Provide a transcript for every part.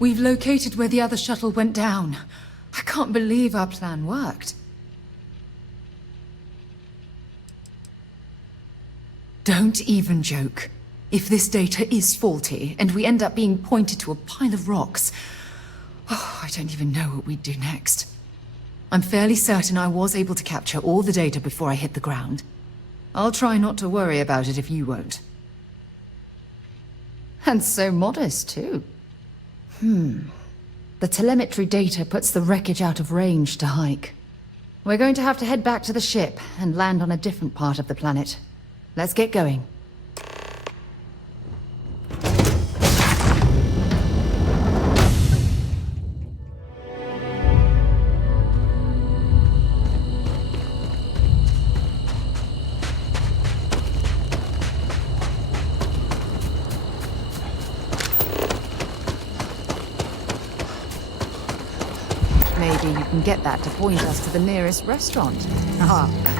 We've located where the other shuttle went down. I can't believe our plan worked. Don't even joke. If this data is faulty, and we end up being pointed to a pile of rocks, I don't even know what we'd do next. I'm fairly certain I was able to capture all the data before I hit the ground. I'll try not to worry about it if you won't. And so modest, too. The telemetry data puts the wreckage out of range to hike. We're going to have to head back to the ship and land on a different part of the planet. Let's get going. Maybe you can get that to point us to the nearest restaurant. Aha.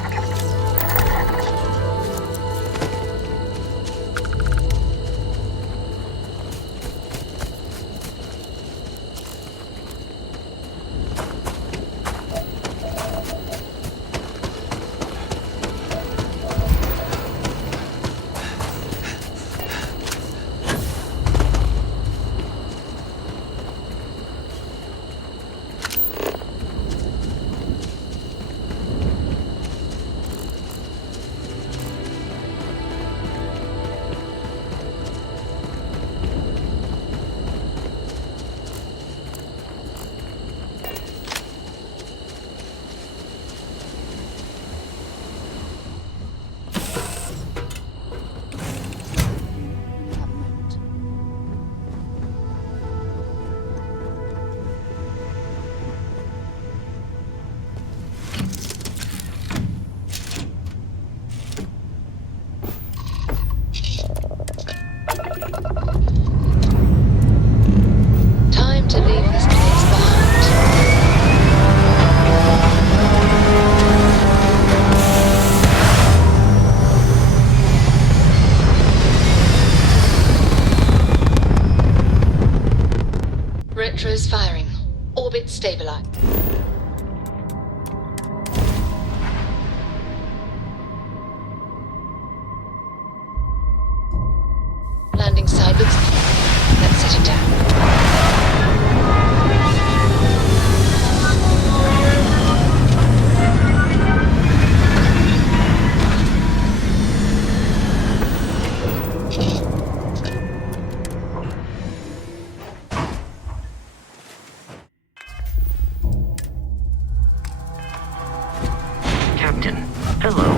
Retros firing. Orbit stabilized. Landing side looks clear. Let's set it down. Captain, hello.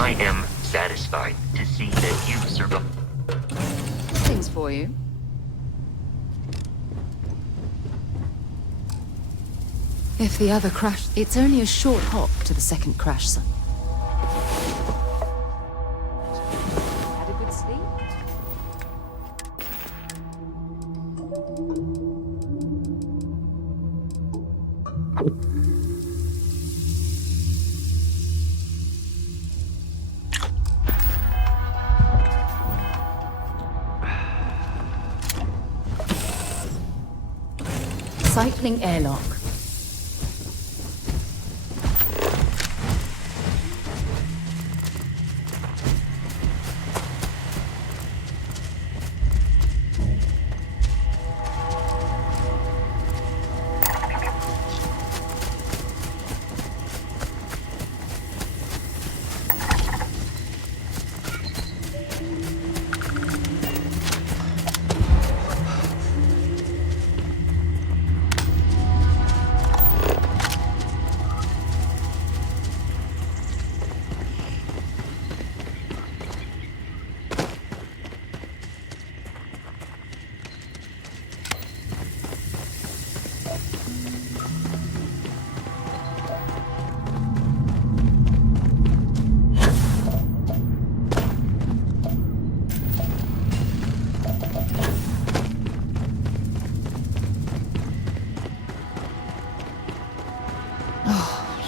I am satisfied to see that you survived. Things for you. If the other crash, it's only a short hop to the second crash zone. Had a good sleep? Cycling airlock.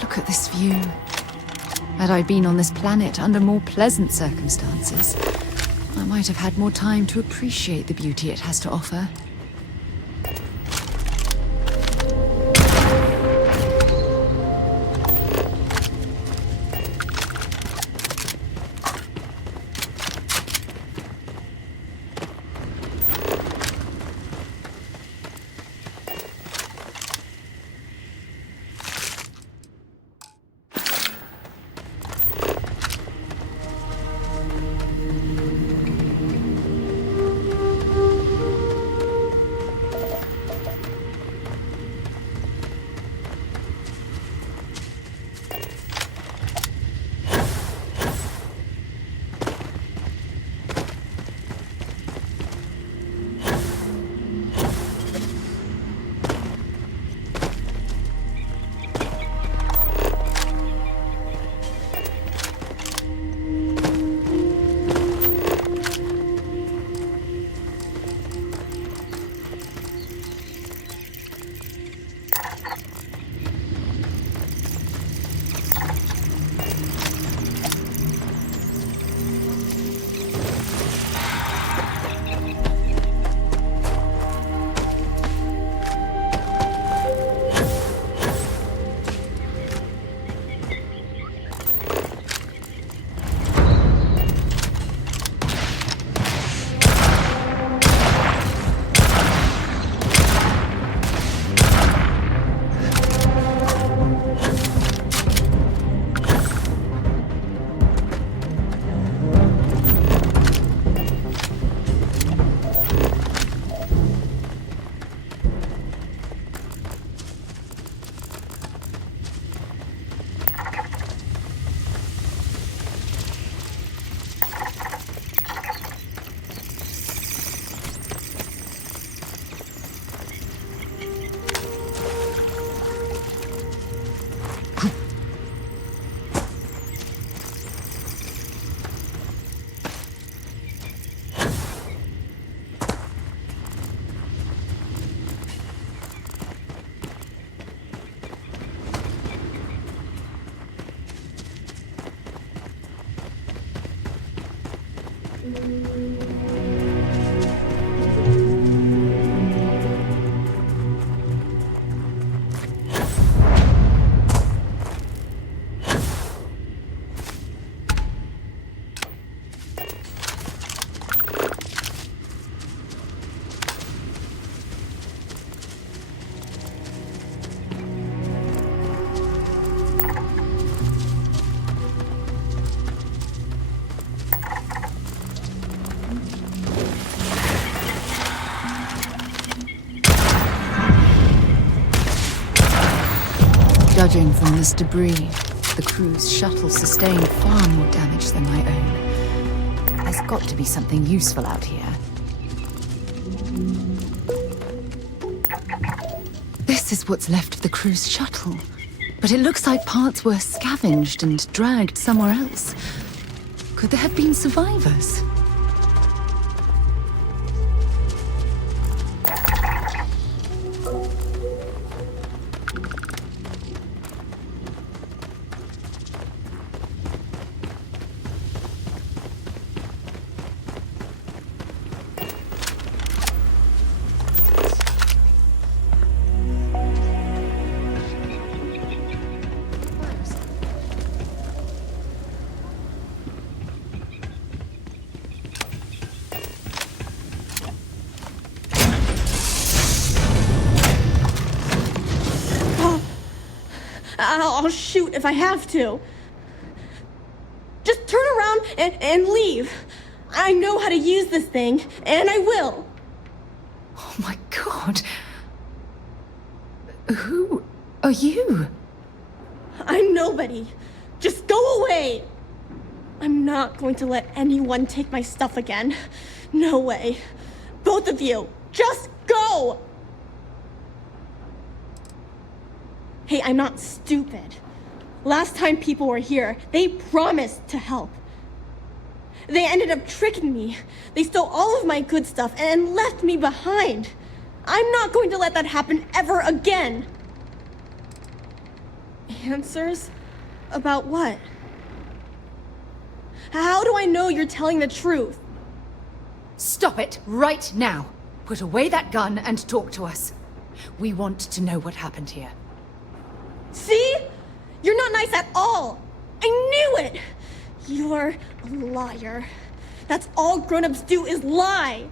Look at this view. Had I been on this planet under more pleasant circumstances, I might have had more time to appreciate the beauty it has to offer. Judging from this debris, the crew's shuttle sustained far more damage than my own. There's got to be something useful out here. This is what's left of the crew's shuttle. But it looks like parts were scavenged and dragged somewhere else. Could there have been survivors? I'll shoot if I have to. Just turn around and leave. I know how to use this thing, and I will. Oh my god. Who are you? I'm nobody. Just go away. I'm not going to let anyone take my stuff again. No way. Both of you, just go! Hey, I'm not stupid. Last time people were here, they promised to help. They ended up tricking me. They stole all of my good stuff and left me behind. I'm not going to let that happen ever again. Answers? About what? How do I know you're telling the truth? Stop it right now. Put away that gun and talk to us. We want to know what happened here. See? You're not nice at all. I knew it. You're a liar. That's all grown-ups do is lie.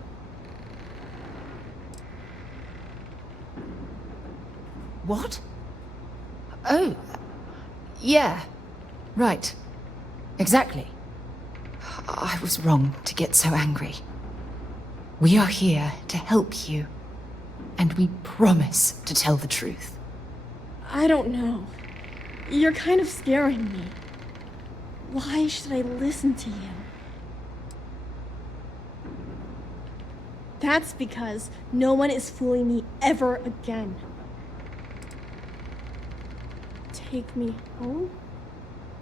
What? Oh. Yeah. Right. Exactly. I was wrong to get so angry. We are here to help you. And we promise to tell the truth. I don't know. You're kind of scaring me. Why should I listen to you? That's because no one is fooling me ever again. Take me home?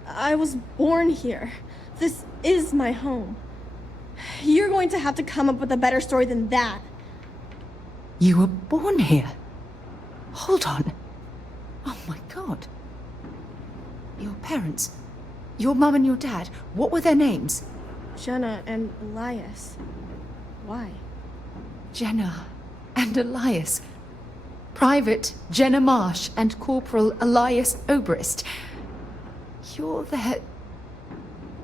I was born here. This is my home. You're going to have to come up with a better story than that. You were born here? Hold on. Oh my god. Your parents, your mum and your dad, what were their names? Jenna and Elias. Why? Jenna and Elias. Private Jenna Marsh and Corporal Elias Obrist. You're their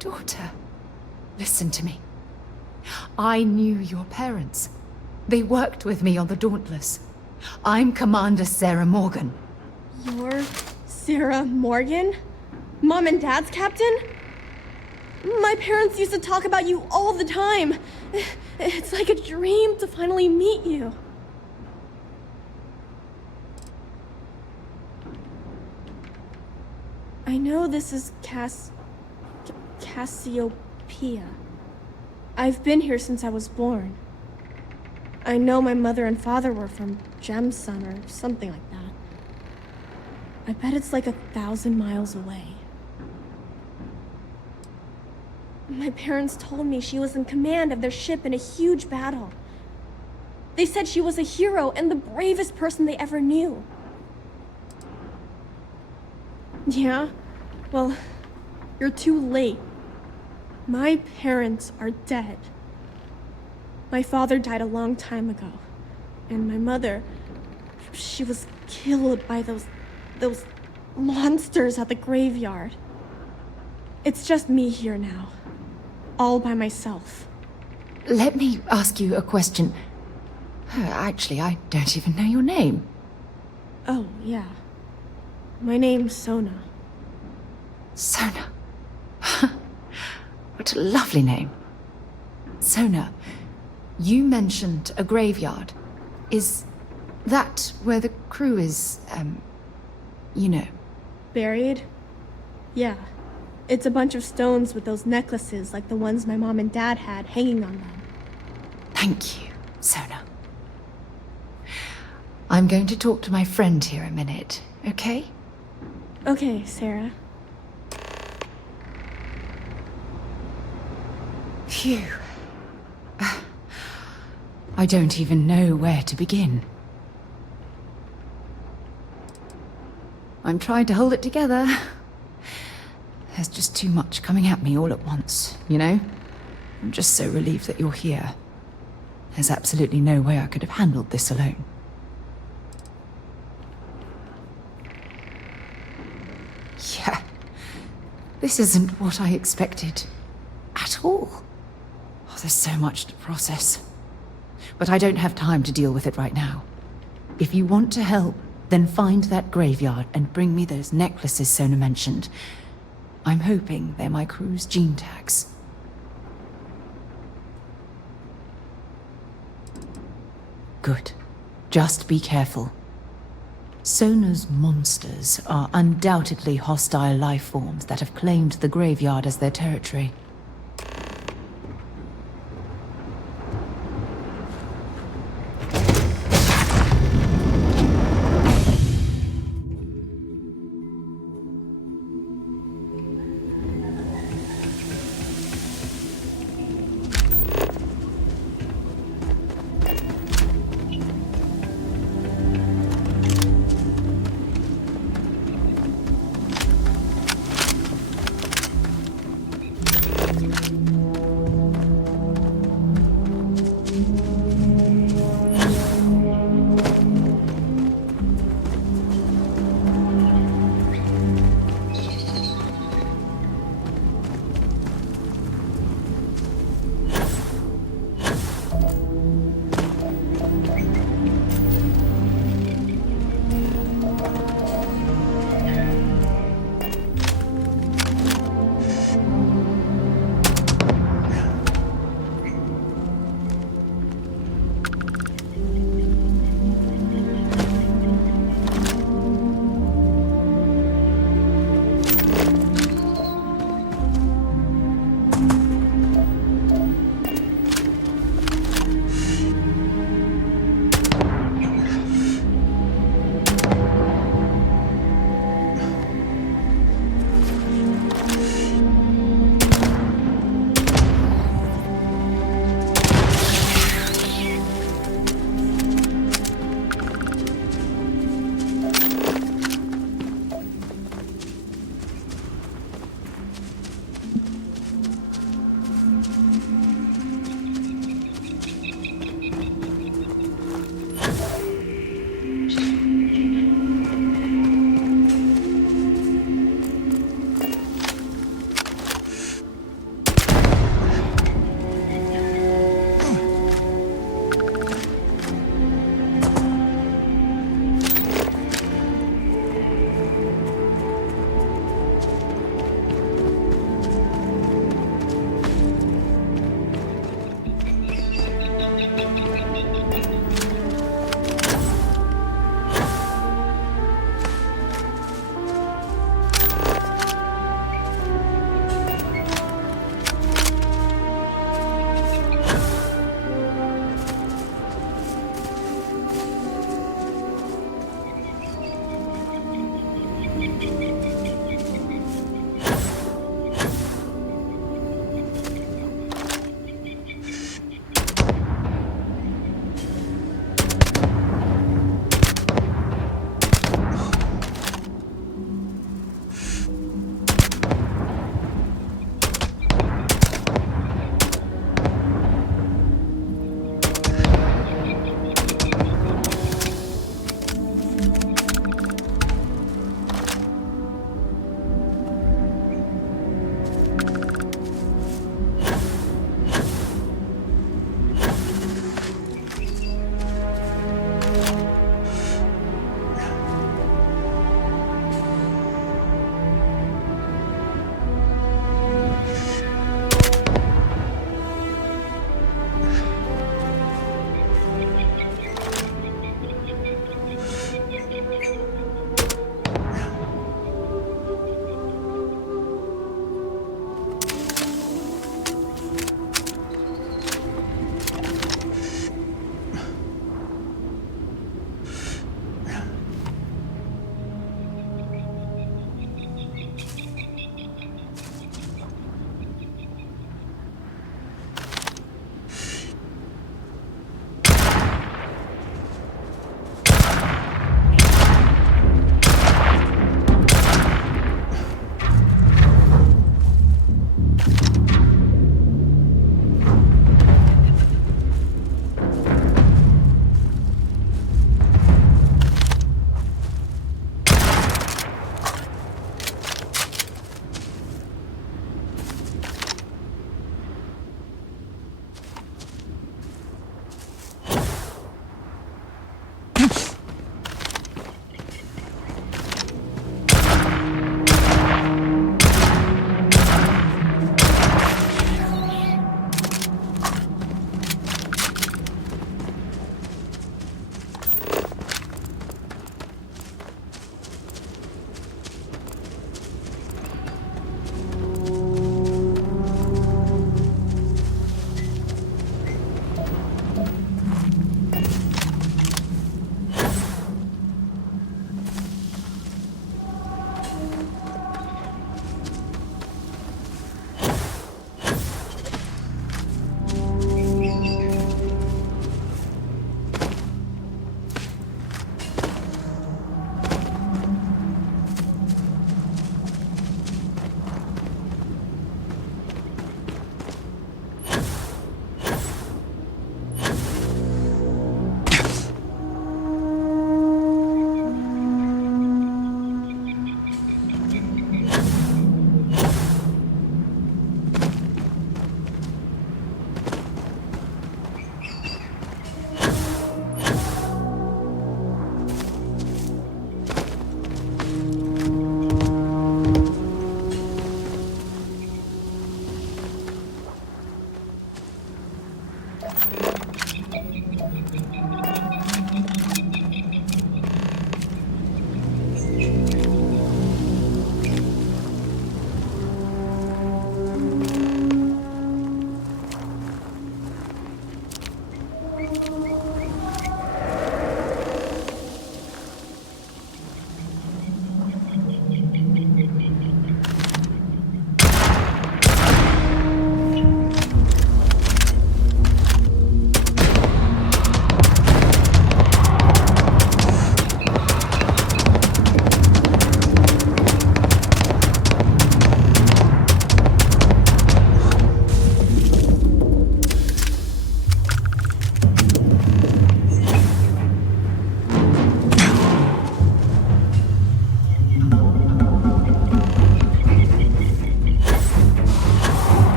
daughter. Listen to me. I knew your parents. They worked with me on the Dauntless. I'm Commander Sarah Morgan. You're Sarah Morgan? Mom and Dad's captain? My parents used to talk about you all the time. It's like a dream to finally meet you. I know this is Cassiopeia. I've been here since I was born. I know my mother and father were from Gemsun or something like that. I bet it's like 1,000 miles away. My parents told me she was in command of their ship in a huge battle. They said she was a hero and the bravest person they ever knew. Yeah? Well, you're too late. My parents are dead. My father died a long time ago. And my mother, she was killed by those monsters at the graveyard. It's just me here now. All by myself. Let me ask you a question. Actually, I don't even know your name. Oh, yeah. My name's Sona. Sona. What a lovely name. Sona, you mentioned a graveyard. Is that where the crew is, you know? Buried? Yeah. It's a bunch of stones with those necklaces like the ones my mom and dad had hanging on them. Thank you, Sona. I'm going to talk to my friend here a minute, okay? Okay, Sarah. Phew. I don't even know where to begin. I'm trying to hold it together. There's just too much coming at me all at once, you know? I'm just so relieved that you're here. There's absolutely no way I could have handled this alone. Yeah. This isn't what I expected. At all. Oh, there's so much to process. But I don't have time to deal with it right now. If you want to help, then find that graveyard and bring me those necklaces Sona mentioned. I'm hoping they're my crew's gene tags. Good. Just be careful. Sona's monsters are undoubtedly hostile life forms that have claimed the graveyard as their territory.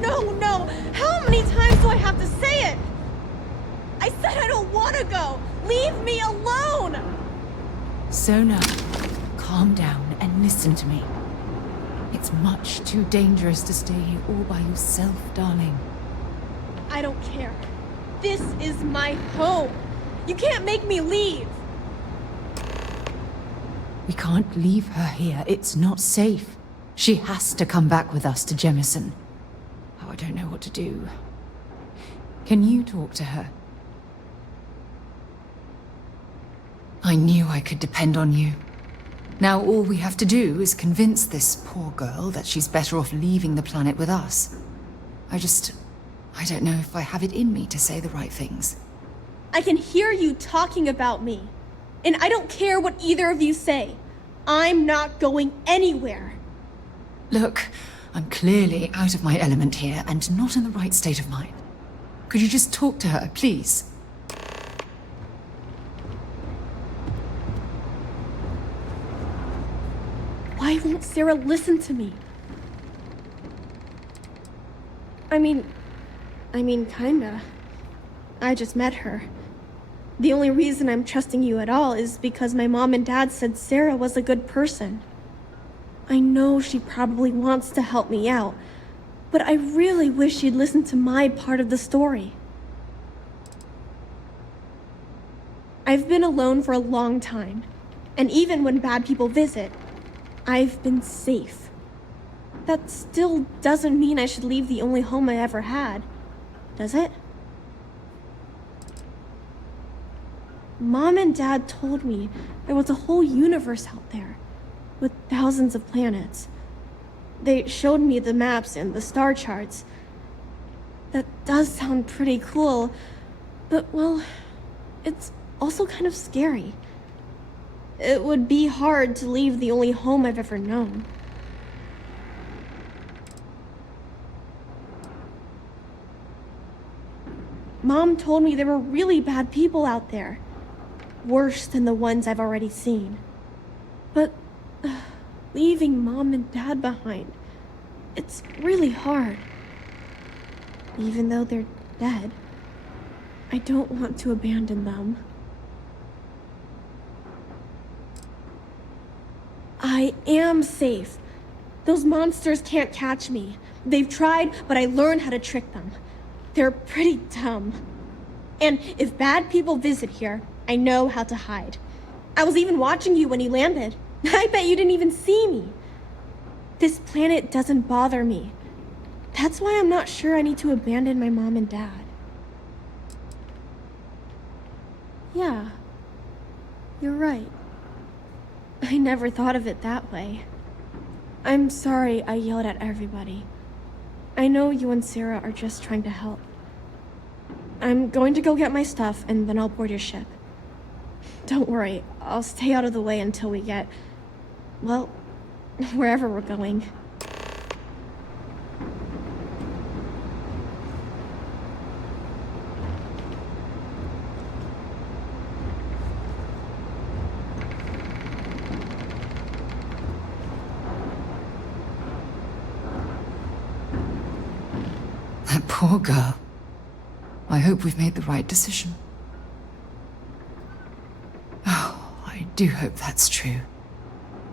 No, no! How many times do I have to say it? I said I don't want to go! Leave me alone! Sona, calm down and listen to me. It's much too dangerous to stay here all by yourself, darling. I don't care. This is my home. You can't make me leave. We can't leave her here. It's not safe. She has to come back with us to Jemison. Oh, I don't know what to do. Can you talk to her? I knew I could depend on you. Now all we have to do is convince this poor girl that she's better off leaving the planet with us. I don't know if I have it in me to say the right things. I can hear you talking about me. And I don't care what either of you say. I'm not going anywhere. Look, I'm clearly out of my element here and not in the right state of mind. Could you just talk to her, please? Why won't Sarah listen to me? I mean, kinda. I just met her. The only reason I'm trusting you at all is because my mom and dad said Sarah was a good person. I know she probably wants to help me out, but I really wish she'd listen to my part of the story. I've been alone for a long time, and even when bad people visit, I've been safe. That still doesn't mean I should leave the only home I ever had, does it? Mom and Dad told me there was a whole universe out there, with thousands of planets. They showed me the maps and the star charts. That does sound pretty cool, but well, it's also kind of scary. It would be hard to leave the only home I've ever known. Mom told me there were really bad people out there. Worse than the ones I've already seen. But leaving Mom and Dad behind, it's really hard. Even though they're dead, I don't want to abandon them. I am safe. Those monsters can't catch me. They've tried, but I learned how to trick them. They're pretty dumb. And if bad people visit here, I know how to hide. I was even watching you when you landed. I bet you didn't even see me. This planet doesn't bother me. That's why I'm not sure I need to abandon my mom and dad. Yeah, you're right. I never thought of it that way. I'm sorry I yelled at everybody. I know you and Sarah are just trying to help. I'm going to go get my stuff and then I'll board your ship. Don't worry, I'll stay out of the way until we get, well, wherever we're going. That poor girl. I hope we've made the right decision. Oh, I do hope that's true.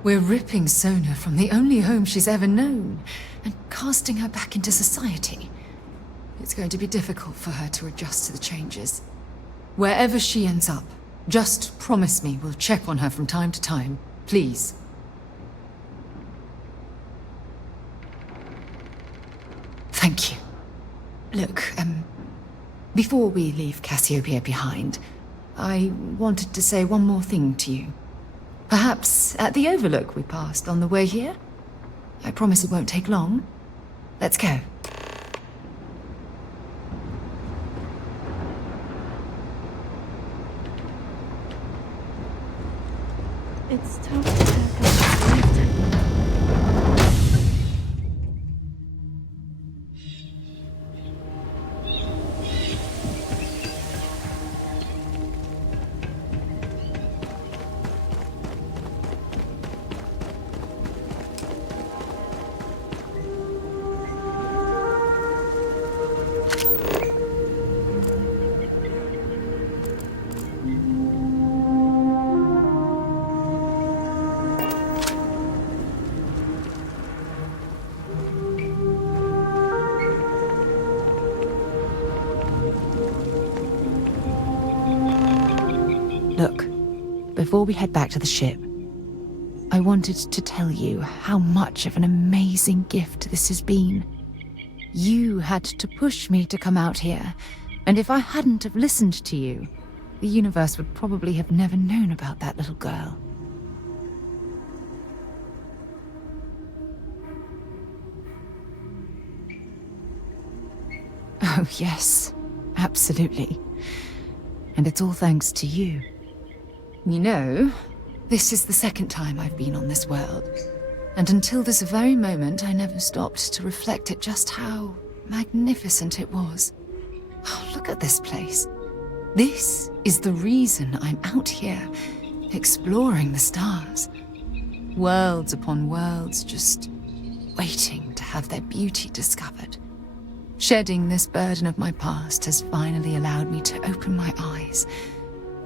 We're ripping Sona from the only home she's ever known and casting her back into society. It's going to be difficult for her to adjust to the changes. Wherever she ends up, just promise me we'll check on her from time to time, please. Thank you. Look, before we leave Cassiopeia behind, I wanted to say one more thing to you. Perhaps at the overlook we passed on the way here? I promise it won't take long. Let's go. It's tough to have that leave time. before we head back to the ship, I wanted to tell you how much of an amazing gift this has been. You had to push me to come out here, and if I hadn't have listened to you, the universe would probably have never known about that little girl. Oh yes, absolutely. And it's all thanks to you. You know, this is the second time I've been on this world. And until this very moment, I never stopped to reflect at just how magnificent it was. Oh, look at this place. This is the reason I'm out here, exploring the stars. Worlds upon worlds, just waiting to have their beauty discovered. Shedding this burden of my past has finally allowed me to open my eyes,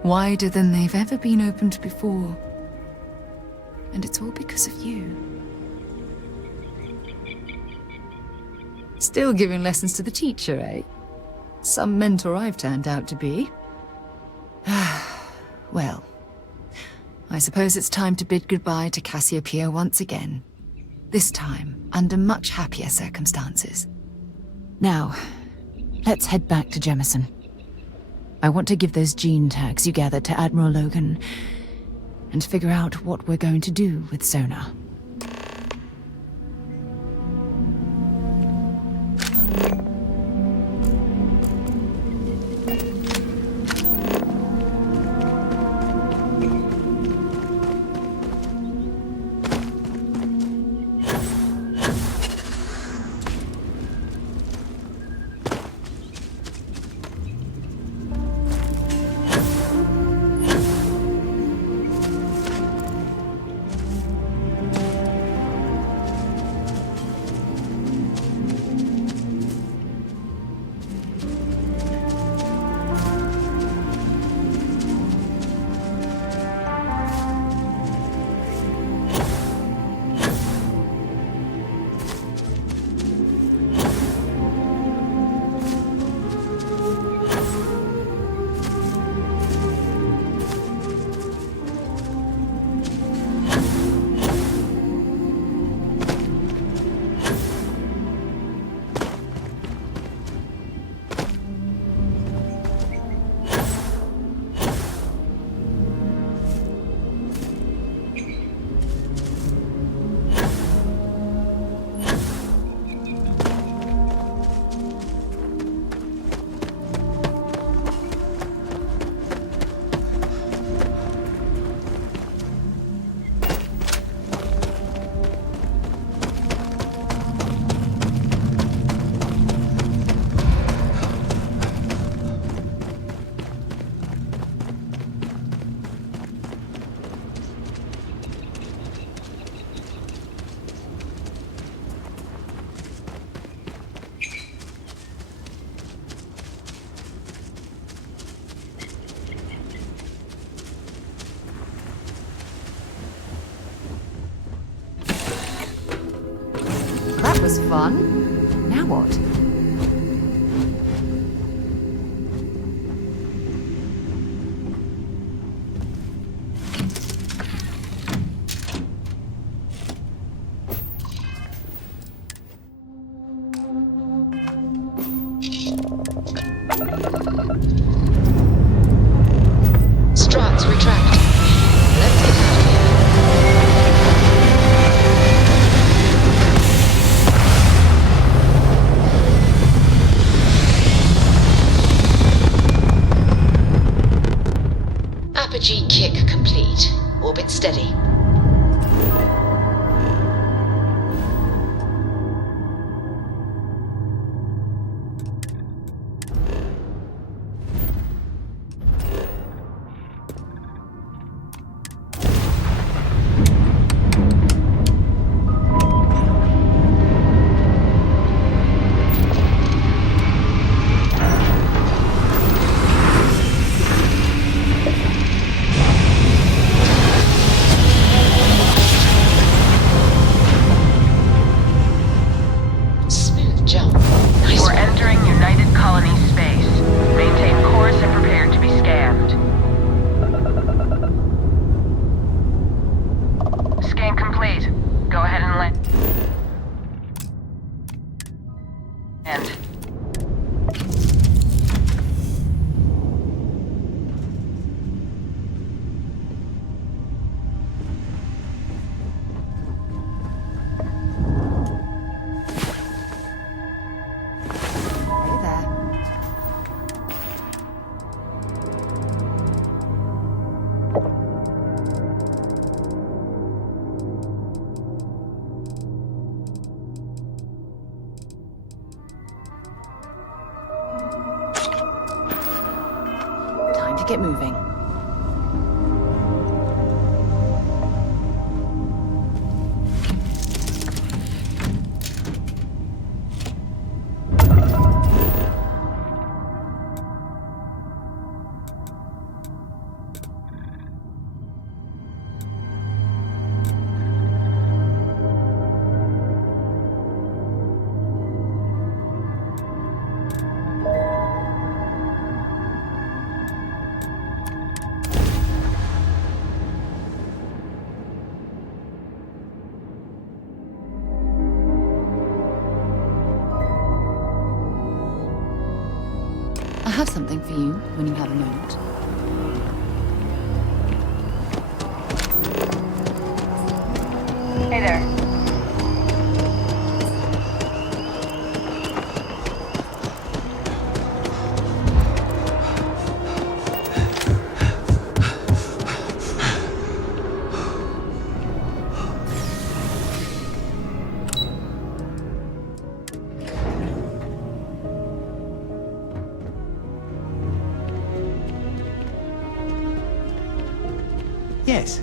wider than they've ever been opened before. And it's all because of you. Still giving lessons to the teacher, eh? Some mentor I've turned out to be. Well, I suppose it's time to bid goodbye to Cassiopeia once again. This time, under much happier circumstances. Now, let's head back to Jemison. I want to give those gene tags you gathered to Admiral Logan and figure out what we're going to do with Sona. That was fun. Now what? Struts retract. Let's get out of here. Apogee kick complete. Orbit steady. End. Hey there. Time to get moving. I have something for you when you have a moment. Hey there. Yes.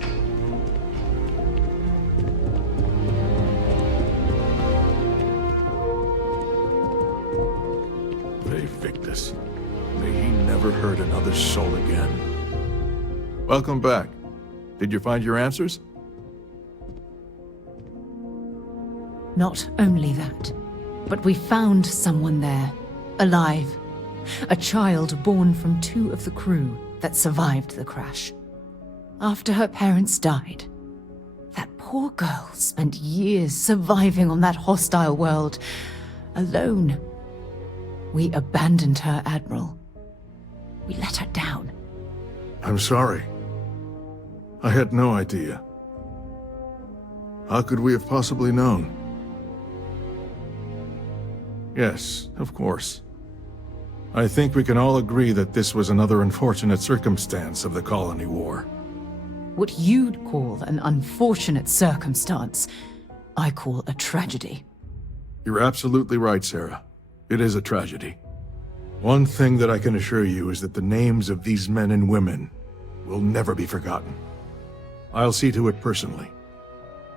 Victus. May he never hurt another soul again. Welcome back. Did you find your answers? Not only that, but we found someone there, alive. A child born from 2 of the crew that survived the crash. After her parents died, that poor girl spent years surviving on that hostile world, alone. We abandoned her, Admiral. We let her down. I'm sorry. I had no idea. How could we have possibly known? Yes, of course. I think we can all agree that this was another unfortunate circumstance of the Colony War. What you'd call an unfortunate circumstance, I call a tragedy. You're absolutely right, Sarah. It is a tragedy. One thing that I can assure you is that the names of these men and women will never be forgotten. I'll see to it personally.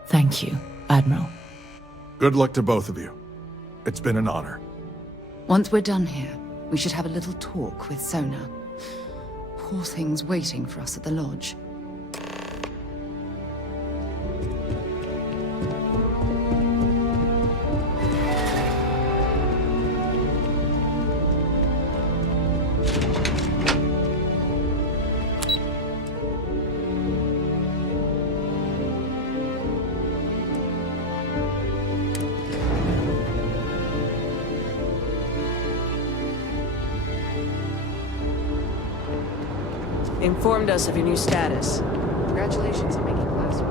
Thank you, Admiral. Good luck to both of you. It's been an honor. Once we're done here, we should have a little talk with Sona. Poor thing's waiting for us at the lodge. Informed us of your new status. Congratulations on making class.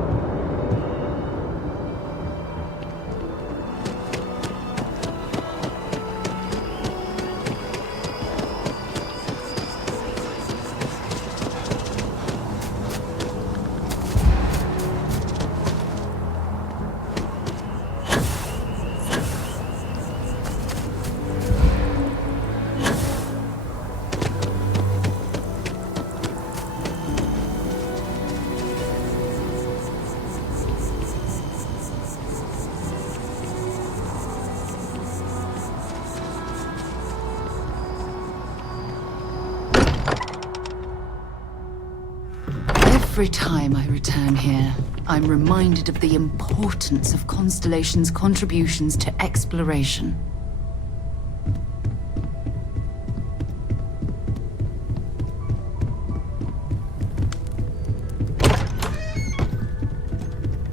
Every time I return here, I'm reminded of the importance of Constellation's contributions to exploration.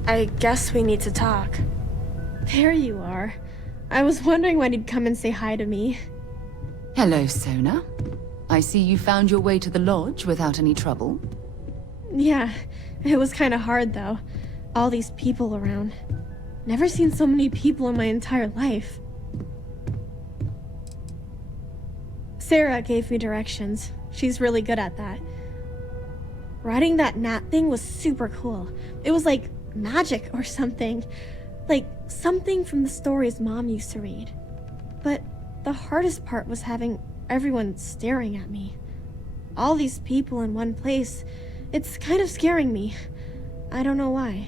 I guess we need to talk. There you are. I was wondering when he'd come and say hi to me. Hello, Sona. I see you found your way to the lodge without any trouble. Yeah, it was kind of hard though. All these people around. Never seen so many people in my entire life. Sarah gave me directions. She's really good at that. Riding that gnat thing was super cool. It was like magic or something. Like something from the stories Mom used to read. But the hardest part was having everyone staring at me. All these people in one place. It's kind of scaring me. I don't know why.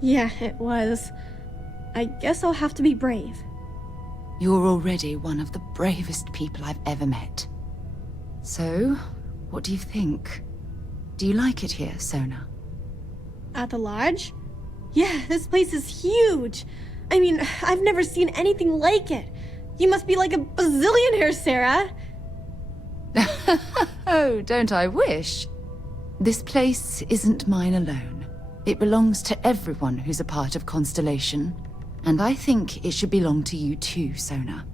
Yeah, it was. I guess I'll have to be brave. You're already one of the bravest people I've ever met. So, what do you think? Do you like it here, Sona? At the lodge? Yeah, this place is huge. I mean, I've never seen anything like it. You must be like a bazillionaire, Sarah. Oh, don't I wish? This place isn't mine alone. It belongs to everyone who's a part of Constellation. And I think it should belong to you too, Sona.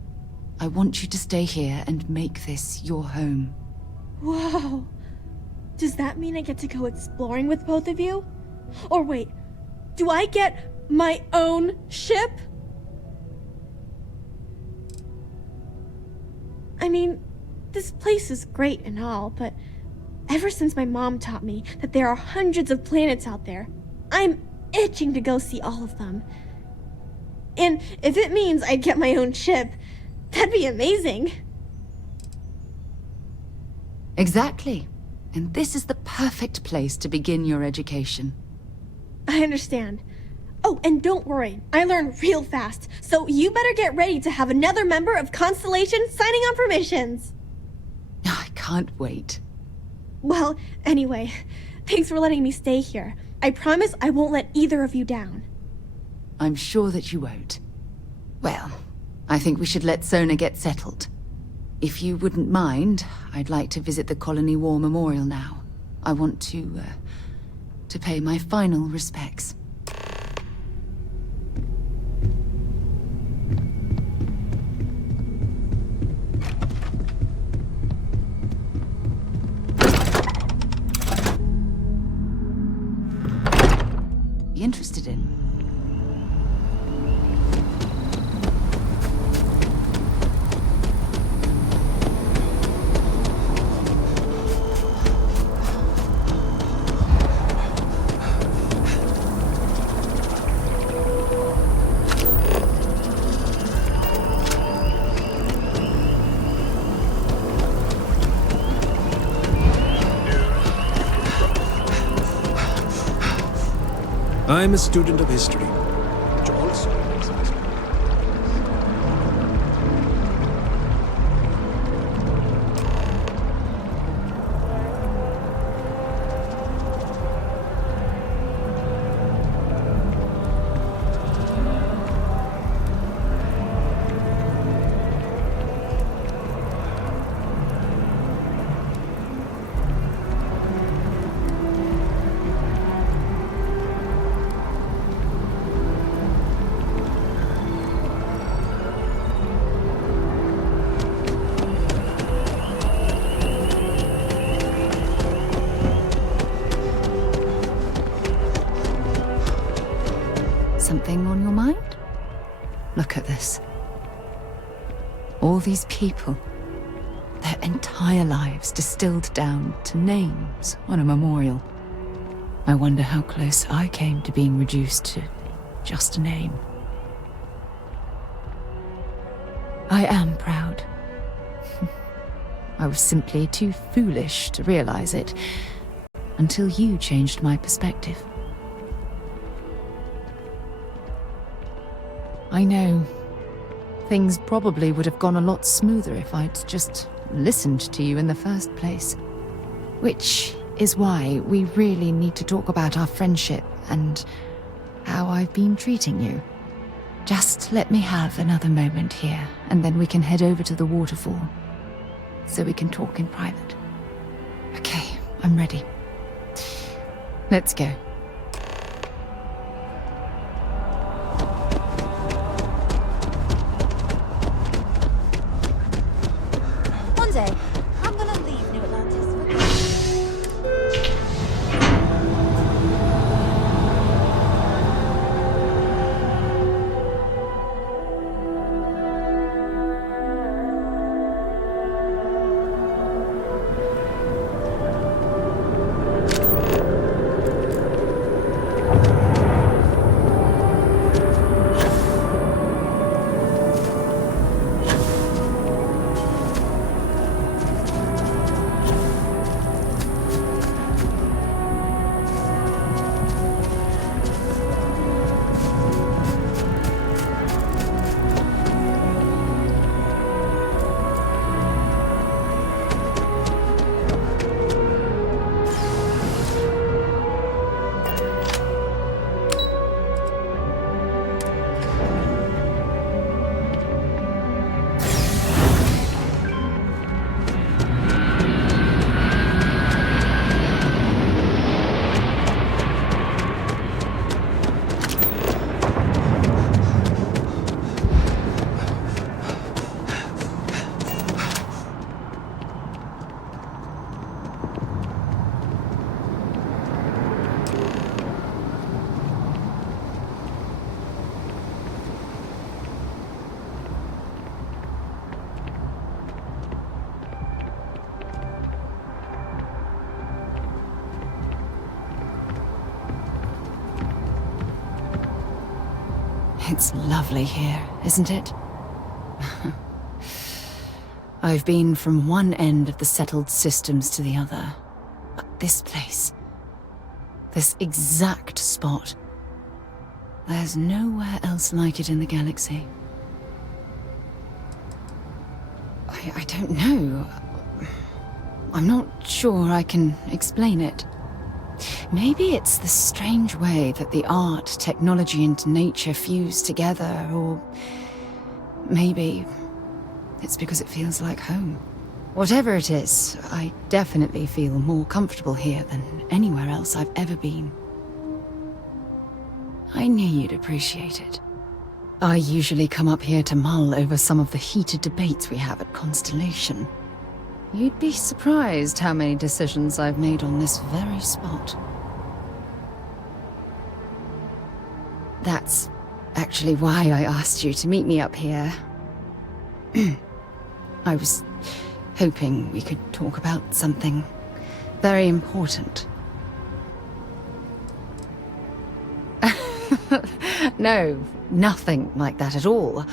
I want you to stay here and make this your home. Whoa. Does that mean I get to go exploring with both of you? Or wait, do I get my own ship? I mean, this place is great and all, but ever since my mom taught me that there are hundreds of planets out there, I'm itching to go see all of them. And if it means I get my own ship, that'd be amazing. Exactly. And this is the perfect place to begin your education. I understand. Oh, and don't worry, I learn real fast, so you better get ready to have another member of Constellation signing on for missions. I can't wait. Well, anyway, thanks for letting me stay here. I promise I won't let either of you down. I'm sure that you won't. Well, I think we should let Sona get settled. If you wouldn't mind, I'd like to visit the Colony War Memorial now. I want to pay my final respects. Be interested in? I'm a student of history, which also makes me Something on your mind? Look at this. All these people. Their entire lives distilled down to names on a memorial. I wonder how close I came to being reduced to just a name. I am proud. I was simply too foolish to realize it until you changed my perspective. I know. Things probably would have gone a lot smoother if I'd just listened to you in the first place. Which is why we really need to talk about our friendship and how I've been treating you. Just let me have another moment here, and then we can head over to the waterfall, so we can talk in private. Okay, I'm ready. Let's go. Monday. I'm gonna leave New Atlantis for good. It's lovely here, isn't it? I've been from one end of the settled systems to the other. But this place, this exact spot, there's nowhere else like it in the galaxy. I don't know. I'm not sure I can explain it. Maybe it's the strange way that the art, technology, and nature fuse together, or maybe it's because it feels like home. Whatever it is, I definitely feel more comfortable here than anywhere else I've ever been. I knew you'd appreciate it. I usually come up here to mull over some of the heated debates we have at Constellation. You'd be surprised how many decisions I've made on this very spot. That's actually why I asked you to meet me up here. I was hoping we could talk about something very important. No, nothing like that at all.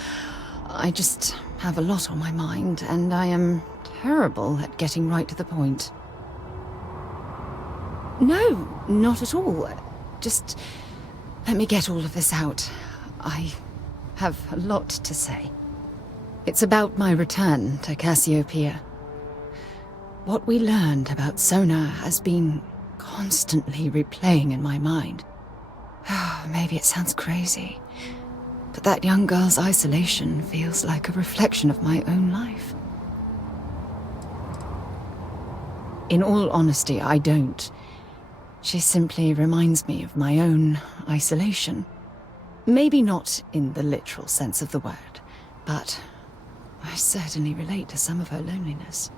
I just have a lot on my mind, and I am terrible at getting right to the point. No, not at all. Just let me get all of this out. I have a lot to say. It's about my return to Cassiopeia. What we learned about Sona has been constantly replaying in my mind. Maybe it sounds crazy, but that young girl's isolation feels like a reflection of my own life. In all honesty, I don't. She simply reminds me of my own isolation. Maybe not in the literal sense of the word, but I certainly relate to some of her loneliness.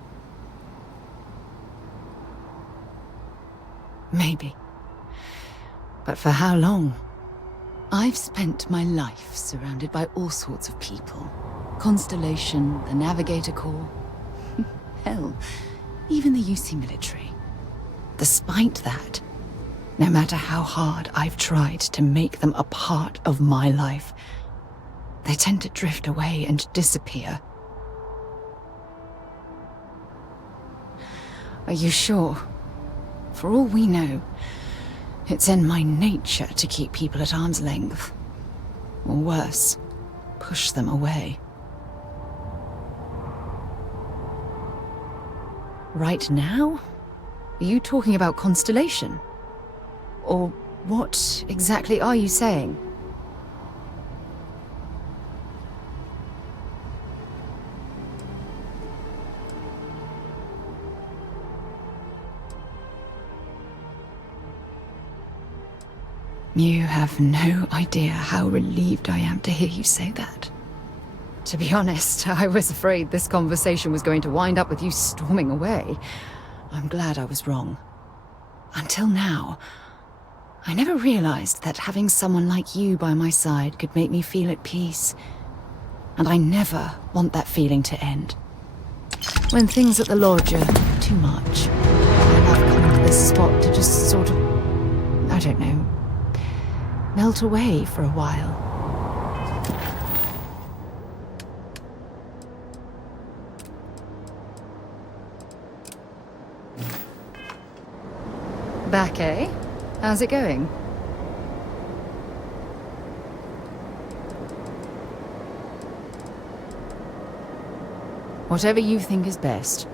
Maybe. But for how long? I've spent my life surrounded by all sorts of people. Constellation, the Navigator Corps. Hell, even the UC military. Despite that, no matter how hard I've tried to make them a part of my life, they tend to drift away and disappear. Are you sure? For all we know, it's in my nature to keep people at arm's length. Or worse, push them away. Right now? Are you talking about Constellation? Or what exactly are you saying? You have no idea how relieved I am to hear you say that. To be honest, I was afraid this conversation was going to wind up with you storming away. I'm glad I was wrong. Until now, I never realized that having someone like you by my side could make me feel at peace. And I never want that feeling to end. When things at the lodge are too much, I love coming to this spot to just sort of, I don't know, melt away for a while. Back, eh? How's it going? Whatever you think is best.